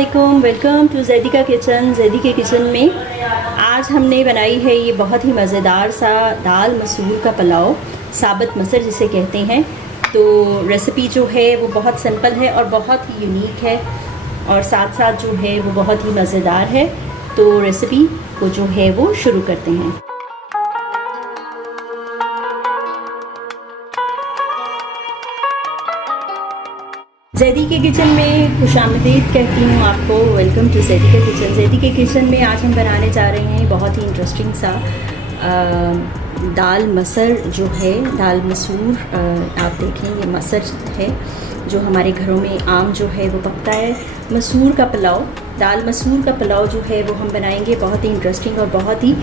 अस्सलामुअलैकुम, welcome to Zaidi का kitchen. Zaidi के किचन में आज हमने बनाई है ये बहुत ही मज़ेदार सा दाल मसूर का पुलाव, साबुत मसर जिसे कहते हैं। तो रेसिपी जो है वो बहुत सिंपल है और बहुत ही यूनिक है और साथ साथ जो है वो बहुत ही मज़ेदार है। तो रेसिपी को जो है वो शुरू करते हैं। ज़ैदी के किचन में खुशामदीद कहती हूँ आपको। वेलकम टू ज़ैदी का किचन। ज़ैदी के किचन में आज हम बनाने जा रहे हैं बहुत ही इंटरेस्टिंग सा दाल मसर जो है, दाल मसूर। आप देखें ये मसर है जो हमारे घरों में आम जो है वो पकता है। मसूर का पुलाव, दाल मसूर का पुलाव जो है वो हम बनाएंगे। बहुत ही इंटरेस्टिंग और बहुत ही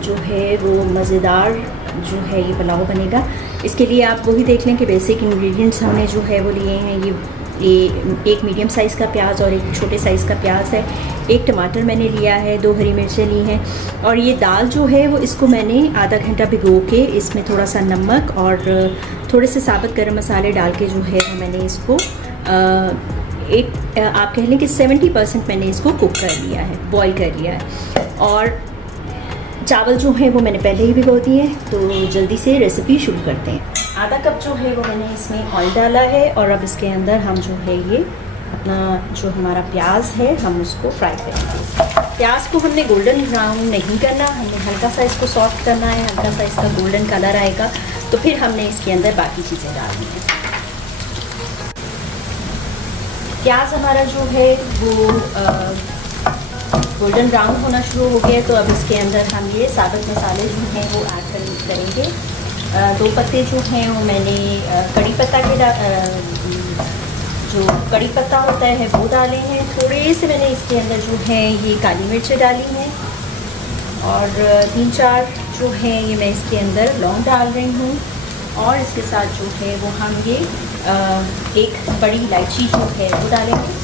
जो है वो मज़ेदार जो है ये पुलाव बनेगा। इसके लिए आप वही देख लें कि बेसिक इंग्रेडिएंट्स हमने जो है वो लिए हैं। ये एक मीडियम साइज़ का प्याज और एक छोटे साइज़ का प्याज है। एक टमाटर मैंने लिया है, 2 हरी मिर्चें ली हैं। और ये दाल जो है वो इसको मैंने आधा घंटा भिगो के इसमें थोड़ा सा नमक और थोड़े से साबुत गरम मसाले डाल के जो है वो मैंने इसको आप कह लें कि 70% मैंने इसको कुक कर लिया है, बॉईल कर लिया है। और चावल जो है वो मैंने पहले ही भिगो दिए हैं। तो जल्दी से रेसिपी शुरू करते हैं। आधा कप जो है वो मैंने इसमें ऑयल डाला है और अब इसके अंदर हम जो है ये अपना जो हमारा प्याज है हम उसको फ्राई करेंगे। प्याज को हमने गोल्डन ब्राउन नहीं करना, हमने हल्का सा इसको सॉफ्ट करना है। हल्का सा इसका गोल्डन कलर आएगा तो फिर हमने इसके अंदर बाकी चीज़ें डालनी है। प्याज हमारा जो है वो गोल्डन ब्राउन होना शुरू हो गया। तो अब इसके अंदर हम ये साबुत मसाले जो हैं वो ऐड करेंगे। 2 पत्ते जो हैं वो मैंने कड़ी पत्ता के जो कड़ी पत्ता होता है वो डाले हैं। थोड़े से मैंने इसके अंदर जो है ये काली मिर्चें डाली हैं और 3-4 जो है ये मैं इसके अंदर लौंग डाल रही हूँ। और इसके साथ जो है वो हम ये एक बड़ी इलायची जो है वो डालेंगे।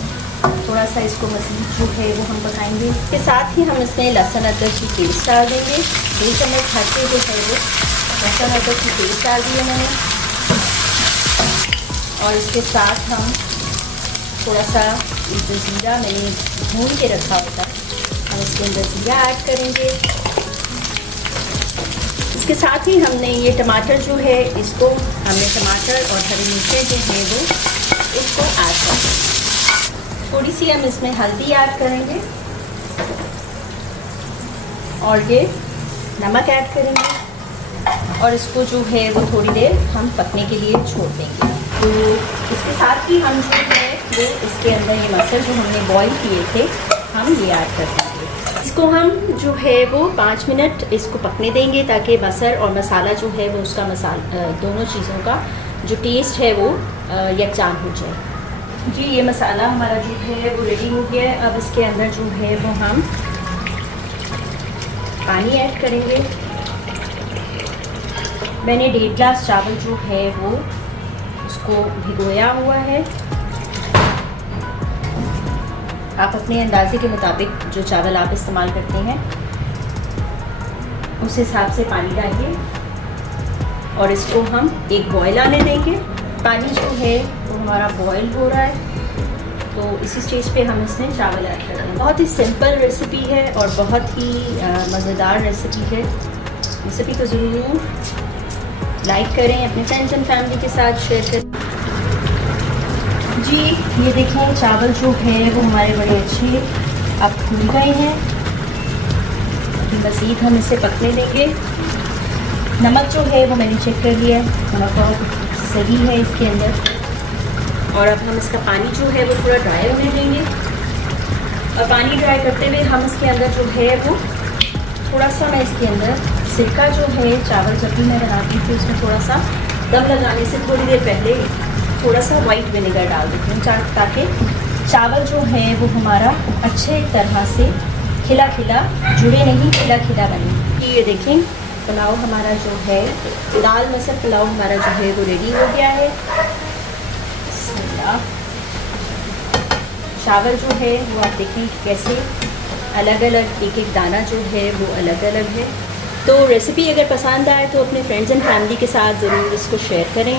थोड़ा सा इसको मज़ीद जो है वो हम पकाएंगे। इसके साथ ही हम इसमें लहसुन अदरक की पेस्ट डाल देंगे। 2 चम्मच भर के जो है वो लहसुन अदरक की पेस्ट डाल दी है मैंने। और इसके साथ हम थोड़ा सा जो ज़ीरा मैंने भून के रखा होता है हम इसके अंदर ज़ीरा ऐड करेंगे। इसके साथ ही हमने ये टमाटर जो है इसको हमने टमाटर और हरी मिर्चें जो है वो इसको ऐड करेंगे। थोड़ी सी हम इसमें हल्दी ऐड करेंगे और ये नमक ऐड करेंगे और इसको जो है वो थोड़ी देर हम पकने के लिए छोड़ देंगे। तो इसके साथ ही हम जो है वो इसके अंदर ये मसर जो हमने बॉईल किए थे हम ये ऐड कर देंगे। इसको हम जो है वो 5 मिनट इसको पकने देंगे ताकि मसर और मसाला जो है वो उसका दोनों चीज़ों का जो टेस्ट है वो यकजान हो जाए। जी ये मसाला हमारा जो है वो रेडी हो गया है। अब इसके अंदर जो है वो हम पानी ऐड करेंगे। मैंने 1.5 गिलास चावल जो है वो उसको भिगोया हुआ है। आप अपने अंदाजे के मुताबिक जो चावल आप इस्तेमाल करते हैं उस हिसाब से पानी डालिए और इसको हम एक बॉयल आने देंगे। पानी जो है वो हमारा बॉयल हो रहा है तो इसी स्टेज पे हम इसमें चावल ऐड कर देंगे। बहुत ही सिंपल रेसिपी है और बहुत ही मज़ेदार रेसिपी है। रेसिपी को ज़रूर लाइक करें, अपने फ्रेंड्स एंड फैमिली के साथ शेयर करें। जी ये देखें चावल जो है वो हमारे बड़े अच्छे अब फूल गए हैं। अभी मज़ीद हम इसे पकने देंगे। नमक जो है वो मैंने चेक कर लिया है, नमक बहुत सही है इसके अंदर। और अब हम इसका पानी जो है वो थोड़ा ड्राई होने देंगे और पानी ड्राई करते हुए हम इसके अंदर जो है वो थोड़ा सा मैं इसके अंदर सिरका जो है चावल जब भी मैं बनाती थी उसमें थोड़ा सा दम लगाने से थोड़ी देर पहले थोड़ा सा वाइट विनेगर डाल देती हूँ ताकि चावल जो है वो हमारा अच्छे तरह से खिला खिला जुड़े नहीं, खिला खिला बने। ये देखें पुलाव हमारा जो है दाल मसर पुलाव हमारा जो है वो रेडी हो गया है। चावल जो है वो आप देखें कैसे अलग अलग एक एक दाना जो है वो अलग अलग है। तो रेसिपी अगर पसंद आए तो अपने फ्रेंड्स एंड फैमिली के साथ ज़रूर इसको शेयर करें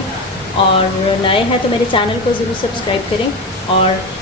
और नए हैं तो मेरे चैनल को ज़रूर सब्सक्राइब करें और